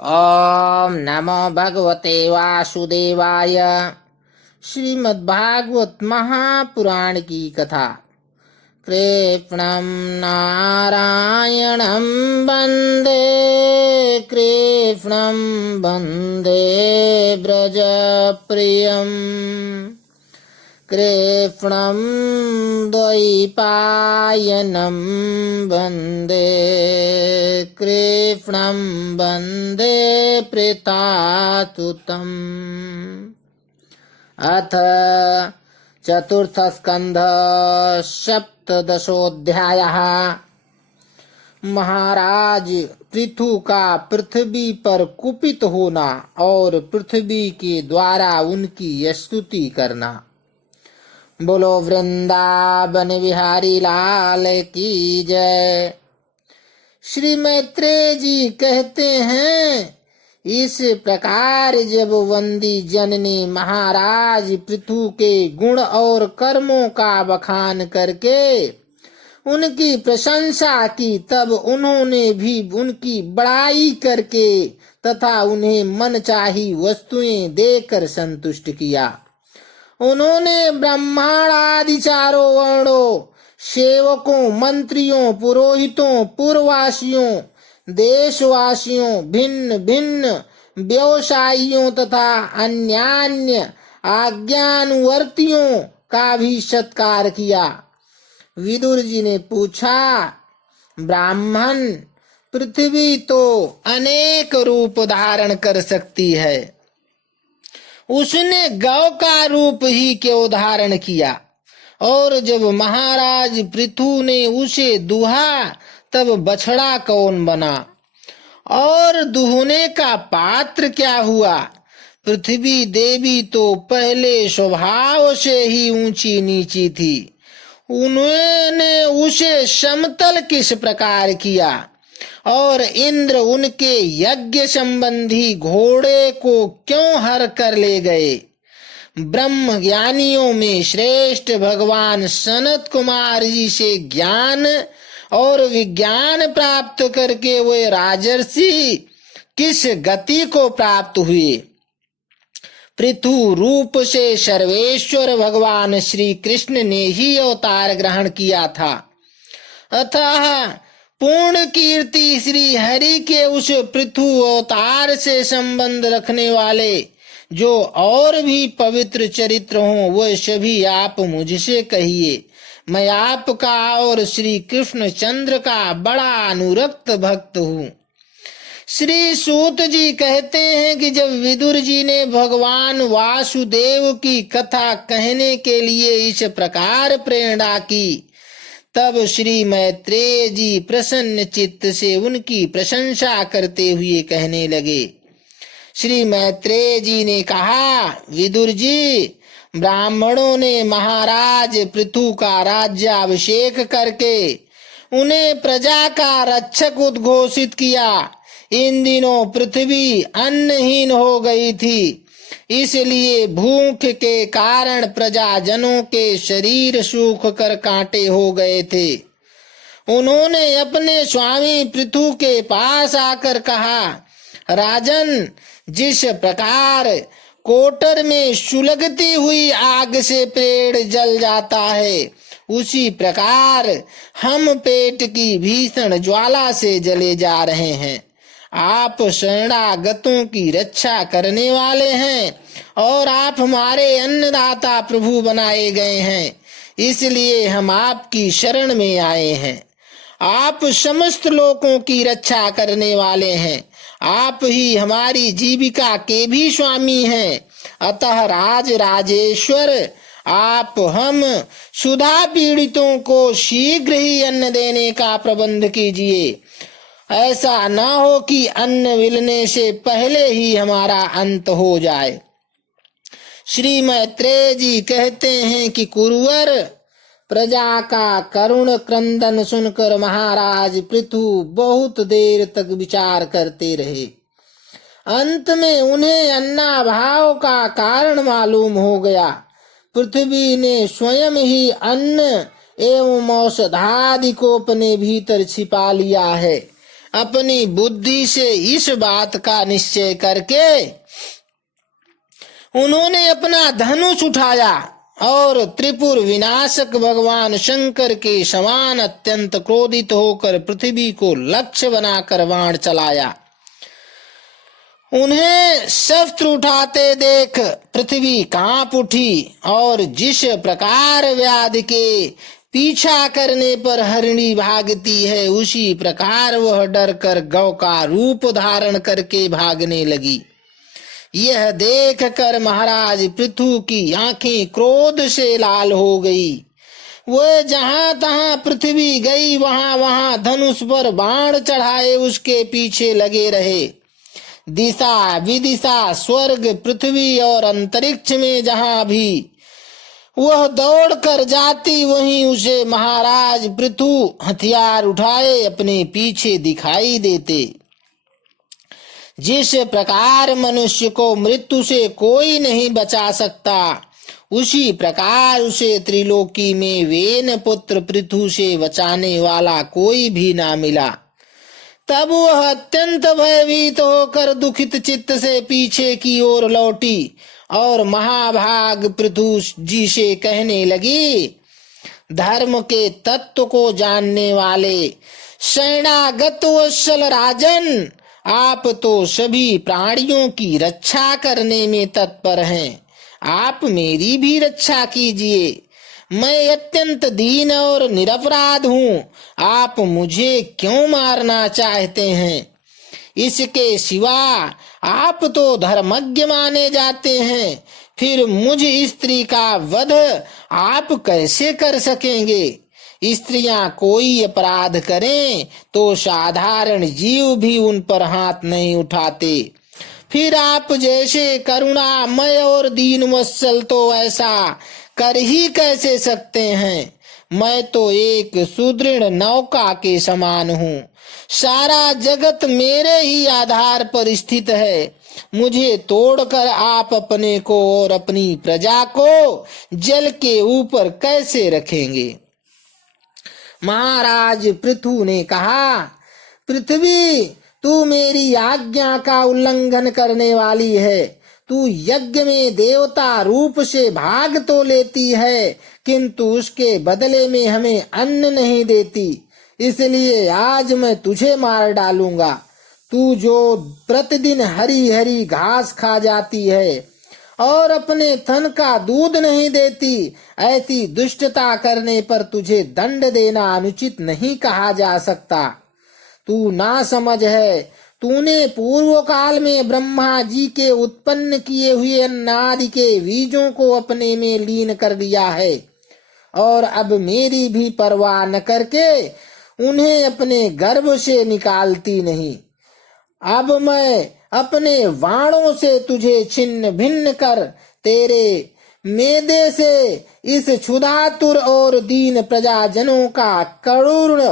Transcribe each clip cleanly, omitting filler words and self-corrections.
ओम नमो भगवते वासुदेवाय। श्रीमद्भागवत महापुराण की कथा। कृष्णं नारायणं वन्दे, कृष्णं वन्दे व्रजप्रियम्, कृष्णं द्वैपायनं वन्दे, कृष्णं वन्दे प्रीतातुतम्। अथ चतुर्थस्कन्धः सप्तदशोऽध्यायः। महाराज पृथु का पृथ्वी पर कुपित होना और पृथ्वी के द्वारा उनकी स्तुति करना। बोलो वृंदावन बिहारी लाल की जय। श्री मैत्रेय जी कहते हैं, इस प्रकार जब वंदी जन ने महाराज पृथु के गुण और कर्मों का बखान करके उनकी प्रशंसा की, तब उन्होंने भी उनकी बड़ाई करके तथा उन्हें मनचाही वस्तुएं देकर संतुष्ट किया। उन्होंने ब्राह्मण आदि चारों वर्णों, सेवकों, मंत्रियों, पुरोहितों, पुरवासियों, देशवासियों, भिन्न भिन्न व्यवसायियों तथा अन्यान्य आज्ञानुवर्तियों का भी सत्कार किया। विदुर जी ने पूछा, ब्राह्मण, पृथ्वी तो अनेक रूप धारण कर सकती है, उसने गौ का रूप ही क्यों धारण किया? और जब महाराज पृथु ने उसे दुहा तब बछड़ा कौन बना? और दुहने का पात्र क्या हुआ? पृथ्वी देवी तो पहले स्वभाव से ही ऊंची नीची थी, उन्होंने उसे समतल किस प्रकार किया? और इंद्र उनके यज्ञ संबंधी घोड़े को क्यों हर कर ले गए? ब्रह्म ज्ञानियों में श्रेष्ठ भगवान सनत कुमार जी से ज्ञान और विज्ञान प्राप्त करके वे राजर्षि किस गति को प्राप्त हुए? पृथु रूप से सर्वेश्वर भगवान श्री कृष्ण ने ही अवतार ग्रहण किया था। अतः पूर्ण कीर्ति श्री हरि के उस पृथु अवतार से संबंध रखने वाले जो और भी पवित्र चरित्र हों, वह सभी आप मुझसे कहिए। मैं आपका और श्री कृष्ण चंद्र का बड़ा अनुरक्त भक्त हूँ। श्री सूत जी कहते हैं कि जब विदुर जी ने भगवान वासुदेव की कथा कहने के लिए इस प्रकार प्रेरणा की, तब श्री मैत्रेय जी प्रसन्न चित्त से उनकी प्रशंसा करते हुए कहने लगे। श्री मैत्रेय जी ने कहा, विदुर जी, ब्राह्मणों ने महाराज पृथु का राज्याभिषेक करके उन्हें प्रजा का रक्षक उद्घोषित किया। इन दिनों पृथ्वी अन्नहीन हो गई थी, इसलिए भूख के कारण प्रजाजनों के शरीर सूख कर कांटे हो गए थे। उन्होंने अपने स्वामी पृथु के पास आकर कहा, राजन, जिस प्रकार कोटर में सुलगती हुई आग से पेड़ जल जाता है, उसी प्रकार हम पेट की भीषण ज्वाला से जले जा रहे हैं। आप शरणागतों की रक्षा करने वाले हैं और आप हमारे अन्नदाता प्रभु बनाए गए हैं, इसलिए हम आपकी शरण में आए हैं। आप समस्त लोगों की रक्षा करने वाले हैं, आप ही हमारी जीविका के भी स्वामी हैं। अतः राज राजेश्वर, आप हम सुधा पीड़ितों को शीघ्र ही अन्न देने का प्रबंध कीजिए। ऐसा न हो कि अन्न मिलने से पहले ही हमारा अंत हो जाए। श्री मैत्रेय जी कहते हैं कि कुरुवर, प्रजा का करुण क्रंदन सुनकर महाराज पृथु बहुत देर तक विचार करते रहे। अंत में उन्हें अन्नाभाव का कारण मालूम हो गया। पृथ्वी ने स्वयं ही अन्न एवं औषधादि को अपने भीतर छिपा लिया है। अपनी बुद्धि से इस बात का निश्चय करके उन्होंने अपना धनुष उठाया और त्रिपुर विनाशक भगवान शंकर के समान अत्यंत क्रोधित होकर पृथ्वी को लक्ष्य बनाकर बाण चलाया। उन्हें शस्त्र उठाते देख पृथ्वी कांप उठी और जिस प्रकार व्याध के पीछा करने पर हरिणी भागती है उसी प्रकार वह डर कर गौ का रूप धारण करके भागने लगी। यह देख कर महाराज पृथु की आंखें क्रोध से लाल हो गई। वह जहां तहां पृथ्वी गई वहां वहां धनुष पर बाण चढ़ाए उसके पीछे लगे रहे। दिशा विदिशा स्वर्ग पृथ्वी और अंतरिक्ष में जहां भी वह दौड़ कर जाती वहीं उसे महाराज पृथु हथियार उठाए अपने पीछे दिखाई देते। जिस प्रकार मनुष्य को मृत्यु से कोई नहीं बचा सकता उसी प्रकार उसे त्रिलोकी में वेन पुत्र पृथु से बचाने वाला कोई भी ना मिला। तब वह अत्यंत भयभीत होकर दुखित चित्त से पीछे की ओर लौटी और महाभाग पृथु जी से कहने लगी, धर्म के तत्व को जानने वाले शरणागत वत्सल राजन, आप तो सभी प्राणियों की रक्षा करने में तत्पर हैं। आप मेरी भी रक्षा कीजिए। मैं अत्यंत दीन और निरपराध हूँ। आप मुझे क्यों मारना चाहते हैं? इसके सिवा आप तो धर्मज्ञ माने जाते हैं। फिर मुझ स्त्री का वध आप कैसे कर सकेंगे? स्त्रियां कोई अपराध करें तो साधारण जीव भी उन पर हाथ नहीं उठाते। फिर आप जैसे करुणामय और दीन वत्सल तो ऐसा कर ही कैसे सकते हैं? मैं तो एक सुदृढ़ नौका के समान हूँ। सारा जगत मेरे ही आधार पर स्थित है। मुझे तोड़कर आप अपने को और अपनी प्रजा को जल के ऊपर कैसे रखेंगे? महाराज पृथु ने कहा, पृथ्वी, तू मेरी आज्ञा का उल्लंघन करने वाली है। तू यज्ञ में देवता रूप से भाग तो लेती है किंतु उसके बदले में हमें अन्न नहीं देती। इसलिए आज मैं तुझे मार डालूंगा। तू जो प्रतिदिन हरी हरी घास खा जाती है और अपने थन का दूध नहीं देती, ऐसी दुष्टता करने पर तुझे दंड देना अनुचित नहीं कहा जा सकता। तू ना समझ है, तूने पूर्व काल में ब्रह्मा जी के उत्पन्न किए हुए अन्नादि के बीजों को अपने में लीन कर लिया है और अब मेरी भी परवाह न करके उन्हें अपने गर्भ से निकालती नहीं। अब मैं अपने वाणों से तुझे छिन्न भिन्न कर तेरे मेदे से इस क्षुधातुर और दीन प्रजाजनों का करुण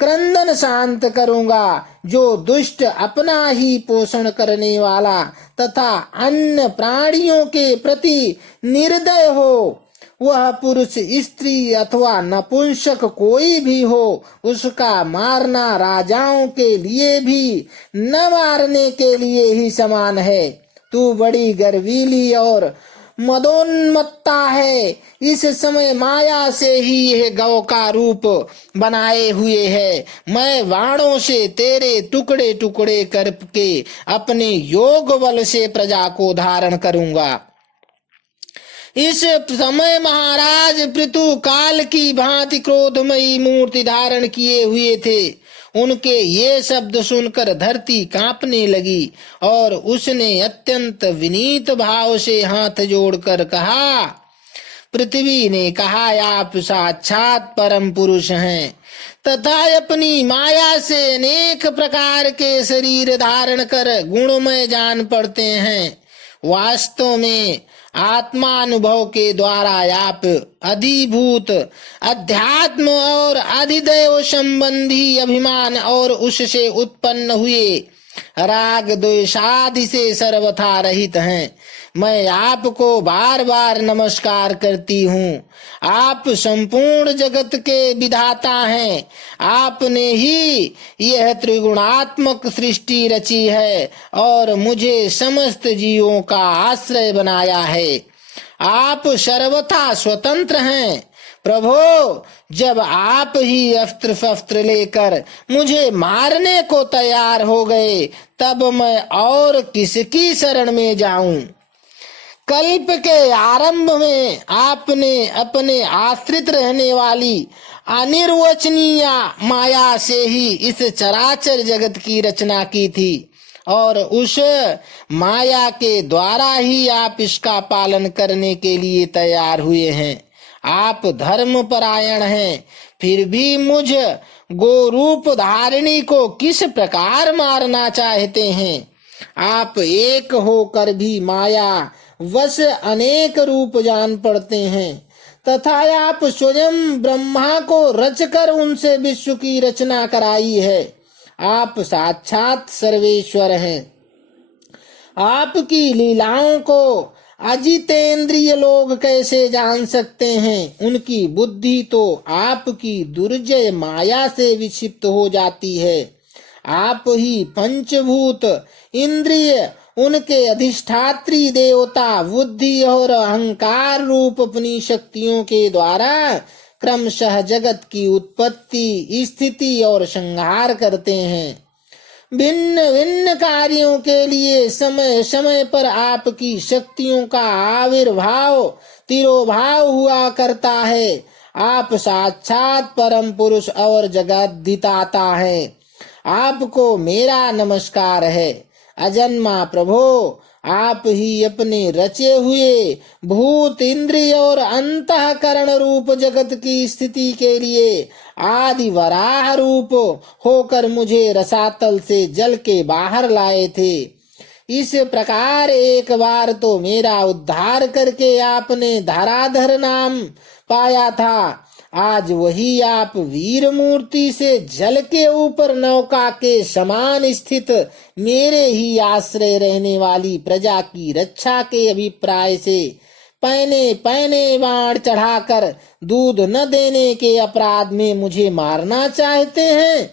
क्रंदन शांत करूंगा। जो दुष्ट अपना ही पोषण करने वाला तथा अन्य प्राणियों के प्रति निर्दय हो, वह पुरुष स्त्री अथवा नपुंसक कोई भी हो, उसका मारना राजाओं के लिए भी न मारने के लिए ही समान है। तू बड़ी गर्वीली और मदोन्मत्ता है। इस समय माया से ही यह गौ का रूप बनाए हुए है। मैं बाणों से तेरे टुकड़े टुकड़े करके अपने योग बल से प्रजा को धारण करूंगा। इस समय महाराज पृथु काल की भांति क्रोधमयी मूर्ति धारण किए हुए थे। उनके ये शब्द सुनकर धरती कांपने लगी और उसने अत्यंत विनीत भाव से हाथ जोड़कर कहा, पृथ्वी ने कहा, आप साक्षात परम पुरुष हैं तथा अपनी माया से अनेक प्रकार के शरीर धारण कर गुणमय जान पड़ते हैं। वास्तव में आत्मानुभव के द्वारा आप अधिभूत अध्यात्म और अधिदैव संबंधी अभिमान और उससे उत्पन्न हुए राग द्वेषादि से सर्वथा रहित हैं। मैं आपको बार बार नमस्कार करती हूँ। आप संपूर्ण जगत के विधाता हैं। आपने ही यह त्रिगुणात्मक सृष्टि रची है और मुझे समस्त जीवों का आश्रय बनाया है। आप सर्वथा स्वतंत्र हैं। प्रभो, जब आप ही अस्त्र शस्त्र लेकर मुझे मारने को तैयार हो गए, तब मैं और किसकी शरण में जाऊं? कल्प के आरंभ में आपने अपने आश्रित रहने वाली अनिर्वचनीय माया से ही इस चराचर जगत की रचना की थी और उस माया के द्वारा ही आप इसका पालन करने के लिए तैयार हुए हैं। आप धर्म परायण हैं, फिर भी मुझ गोरूप धारिणी को किस प्रकार मारना चाहते हैं? आप एक होकर भी माया वश अनेक रूप जान पड़ते हैं तथा आप स्वयं ब्रह्मा को रचकर उनसे विश्व की रचना कराई है। आप साक्षात सर्वेश्वर हैं। आपकी लीलाओं को अजितेंद्रिय लोग कैसे जान सकते हैं? उनकी बुद्धि तो आपकी दुर्जय माया से विक्षिप्त हो जाती है। आप ही पंचभूत इंद्रिय, उनके अधिष्ठात्री देवता बुद्धि और अहंकार रूप अपनी शक्तियों के द्वारा क्रमशः जगत की उत्पत्ति, स्थिति और संहार करते हैं। भिन्न भिन्न कार्यों के लिए समय समय पर आपकी शक्तियों का आविर्भाव तिरोभाव हुआ करता है। आप साक्षात परम पुरुष और जगद्धिताता हैं। आपको मेरा नमस्कार है। अजन्मा प्रभो, आप ही अपने रचे हुए भूत, इंद्रिय और अंतःकरण रूप जगत की स्थिति के लिए आदि वराह रूप होकर मुझे रसातल से जल के बाहर लाए थे। इस प्रकार एक बार तो मेरा उद्धार करके आपने धराधर नाम पाया था। आज वही आप वीर मूर्ति से जल के ऊपर नौका के समान स्थित मेरे ही आश्रय रहने वाली प्रजा की रक्षा के अभिप्राय से पैने पैने बाण चढ़ाकर दूध न देने के अपराध में मुझे मारना चाहते हैं।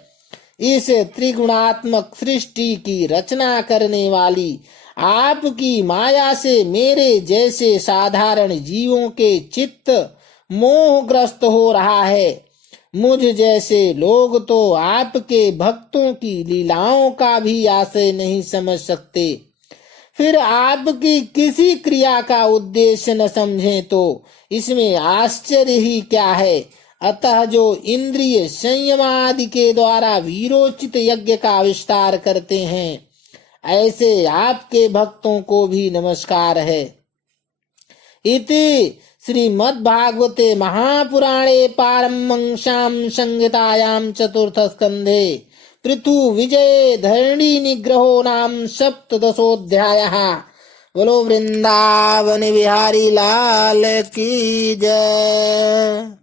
इस त्रिगुणात्मक सृष्टि की रचना करने वाली आपकी माया से मेरे जैसे साधारण जीवों के चित्त मोहग्रस्त हो रहा है। मुझ जैसे लोग तो आपके भक्तों की लीलाओं का भी आशय नहीं समझ सकते। फिर आपकी किसी क्रिया का उद्देश्य न समझें तो इसमें आश्चर्य ही क्या है। अतः जो इंद्रिय संयमादि के द्वारा वीरोचित यज्ञ का विस्तार करते हैं, ऐसे आपके भक्तों को भी नमस्कार है। इति श्रीमद्भागवते महापुराणे पारमहंस्यां संहितायां चतुर्थ स्कंधे पृथु विजय धरणी निग्रहो नाम सप्तदशोऽध्यायः। बोलो वृंदावन बिहारी लाल की जय।